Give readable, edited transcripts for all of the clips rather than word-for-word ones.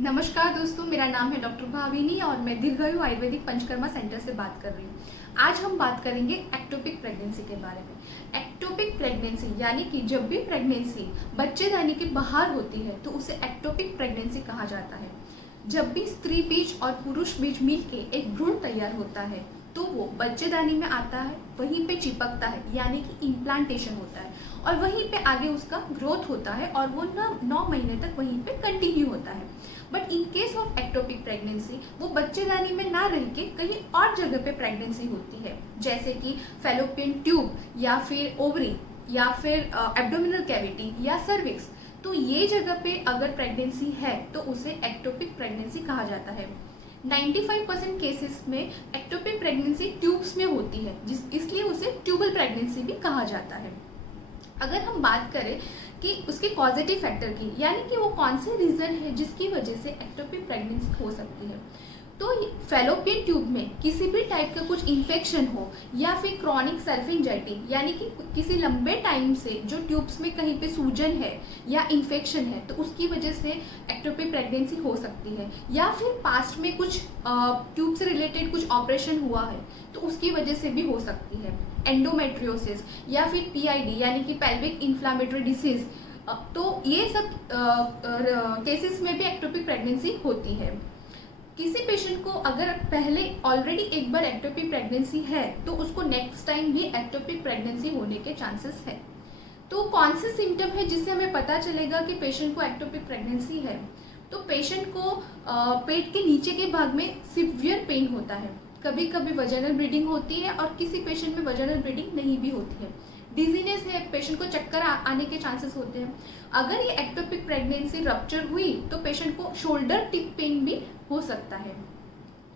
नमस्कार दोस्तों, मेरा नाम है डॉक्टर भाविनी और मैं दीर्घायु आयुर्वेदिक पंचकर्मा सेंटर से बात कर रही हूँ। आज हम बात करेंगे एक्टोपिक प्रेगनेंसी के बारे में। एक्टोपिक प्रेगनेंसी यानी कि जब भी प्रेगनेंसी बच्चेदानी के बाहर होती है तो उसे एक्टोपिक प्रेगनेंसी कहा जाता है। जब भी स्त्री बीज और पुरुष बीज मिलके एक भ्रूण तैयार होता है तो वो बच्चेदानी में आता है, वहीं पे चिपकता है यानी कि इम्प्लांटेशन होता है और वहीं पे आगे उसका ग्रोथ होता है और वो 9 महीने तक वहीं पे कंटिन्यू होता है। But in case of ectopic pregnancy वो बच्चेदानी में ना रह के कहीं और जगह पे प्रेगनेंसी होती है, जैसे कि फैलोपियन ट्यूब या फिर ओवरी या फिर एब्डोमिनल कैविटी या सर्विक्स। तो ये जगह पे अगर प्रेगनेंसी है तो उसे एक्टोपिक प्रेगनेंसी कहा जाता है। 95% केसेस में एक्टोपिक प्रेगनेंसी ट्यूब्स में होती है, इसलिए उसे ट्यूबल प्रेगनेंसी भी कहा जाता है। अगर हम बात करें कि उसके पॉजिटिव फैक्टर की, यानी कि वो कौन से रीजन है जिसकी वजह से एक्टोपिक प्रेगनेंसी हो सकती है, तो फैलोपियन ट्यूब में किसी भी टाइप का कुछ इन्फेक्शन हो या फिर क्रॉनिक सर्फिंजाइटी यानी कि किसी लंबे टाइम से जो ट्यूब्स में कहीं पे सूजन है या इन्फेक्शन है तो उसकी वजह से एक्टोपिक प्रेगनेंसी हो सकती है, या फिर पास्ट में कुछ ट्यूब से रिलेटेड कुछ ऑपरेशन हुआ है तो उसकी वजह से भी हो सकती है। एंडोमेट्रियोसिस या फिर पीआईडी यानी कि पेल्विक इन्फ्लामेटरी डिसीज, तो ये सब केसेस में भी एक्टोपिक प्रेगनेंसी होती है। किसी पेशेंट को अगर पहले ऑलरेडी एक बार एक्टोपिक प्रेगनेंसी है तो उसको नेक्स्ट टाइम भी एक्टोपिक प्रेगनेंसी होने के चांसेस है। तो कौन से सिम्टम है जिससे हमें पता चलेगा कि पेशेंट को एक्टोपिक प्रेगनेंसी है? तो पेशेंट को पेट के नीचे के भाग में सिवियर पेन होता है, कभी कभी वजाइनल ब्लीडिंग होती है और किसी पेशेंट में वजाइनल ब्लीडिंग नहीं भी होती है। डिजीनेस है, पेशेंट को चक्कर आने के चांसेस होते हैं। अगर ये एक्टोपिक प्रेगनेंसी रप्चर हुई तो पेशेंट को शोल्डर टिप पेन भी हो सकता है।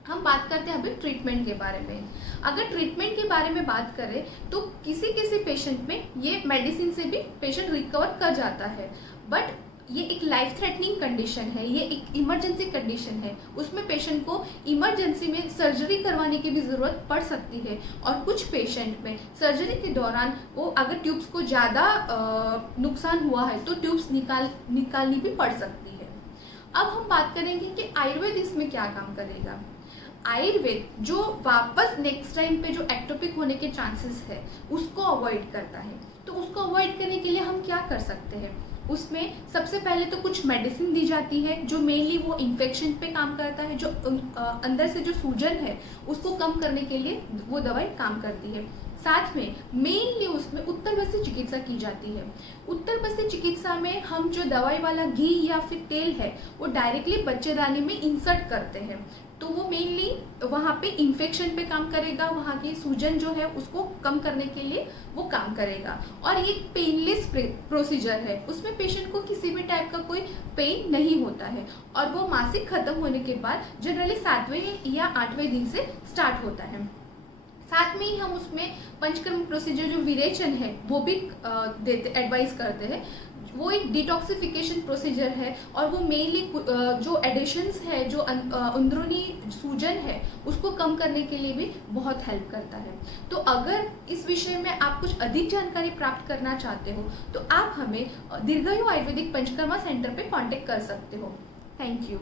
हम बात करते हैं अभी ट्रीटमेंट के बारे में। अगर ट्रीटमेंट के बारे में बात करें तो किसी किसी पेशेंट में ये मेडिसिन से भी पेशेंट रिकवर कर जाता है, बट ये एक लाइफ थ्रेटनिंग कंडीशन है, ये एक इमरजेंसी कंडीशन है। उसमें पेशेंट को इमरजेंसी में सर्जरी करवाने की भी ज़रूरत पड़ सकती है और कुछ पेशेंट में सर्जरी के दौरान वो अगर ट्यूब्स को ज़्यादा नुकसान हुआ है तो ट्यूब्स निकालनी भी पड़ सकती है। अब हम बात करेंगे कि आयुर्वेद इसमें क्या काम करेगा। आयुर्वेद जो वापस नेक्स्ट टाइम पे जो एक्टोपिक होने के चांसेस है उसको अवॉइड करता है। तो उसको अवॉइड करने के लिए हम क्या कर सकते हैं? उसमें सबसे पहले तो कुछ मेडिसिन दी जाती है जो मेनली वो इन्फेक्शन पे काम करता है, जो अंदर से जो सूजन है उसको कम करने के लिए वो दवाई काम करती है। साथ में मेनली उसमें उत्तरबस्ती चिकित्सा की जाती है। उत्तरबस्ती चिकित्सा में हम जो दवाई वाला घी या फिर तेल है वो डायरेक्टली बच्चेदानी में इंसर्ट करते हैं, तो वो मेनली वहाँ पे इन्फेक्शन पे काम करेगा, वहाँ की सूजन जो है उसको कम करने के लिए वो काम करेगा। और ये पेनलेस प्रोसीजर है, उसमें पेशेंट को किसी भी टाइप का कोई पेन नहीं होता है और वो मासिक खत्म होने के बाद जनरली 7वें या 8वें दिन से स्टार्ट होता है। साथ में ही हम उसमें पंचकर्म प्रोसीजर जो विरेचन है वो भी एडवाइस करते हैं। वो एक डिटॉक्सिफिकेशन प्रोसीजर है और वो मेनली जो एडिशंस है, जो अंदरूनी सूजन है उसको कम करने के लिए भी बहुत हेल्प करता है। तो अगर इस विषय में आप कुछ अधिक जानकारी प्राप्त करना चाहते हो तो आप हमें दीर्घायु आयुर्वेदिक पंचकर्मा सेंटर पे कांटेक्ट कर सकते हो। Thank you.